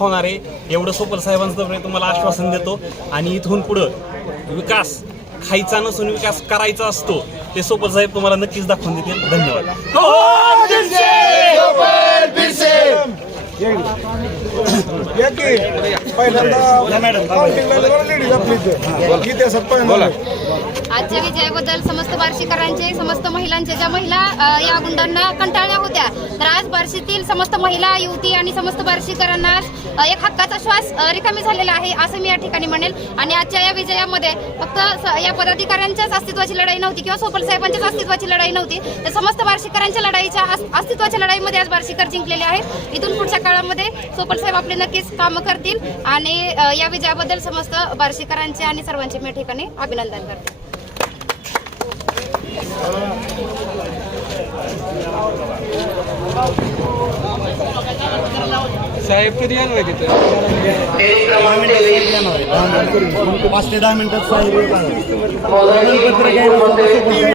होणार. आहे एवढं सोपल साहेबांचं मी तुम्हाला आश्वासन देतो. आणि इथून पुढं विकास खायचा नसून विकास करायचा असतो ते सोपल साहेब तुम्हाला नक्कीच दाखवून देतील. धन्यवाद. आजच्या विजयाबद्दल समस्त बार्शीकरांचे समस्त महिलांचे ज्या महिला या गुंडांना कंटाळल्या होत्या तर आज बार्शीतील समस्त महिला युवती आणि समस्त बार्शीकरांना एक हक्काचा श्वास रिकामी झालेला आहे असं मी या ठिकाणी म्हणेल. आणि आजच्या या विजयामध्ये फक्त या पदाधिकाऱ्यांच्याच अस्तित्वाची लढाई नव्हती किंवा सोपल साहेबांच्याच अस्तित्वाची लढाई नव्हती तर समस्त बार्शीकरांच्या लढाईच्या अस- अस्तित्वाच्या लढाईमध्ये आज बार्शीकर जिंकलेले आहेत. इथून पुढच्या काळामध्ये सोपल साहेब आपले नक्कीच कामं करतील. आणि या विजयाबद्दल समस्त बार्शीकरांचे आणि सर्वांचे मी या ठिकाणी अभिनंदन करते. साहेब कधी येणार तिथे पाच ते दहा मिनिटात साहेब येत आहे.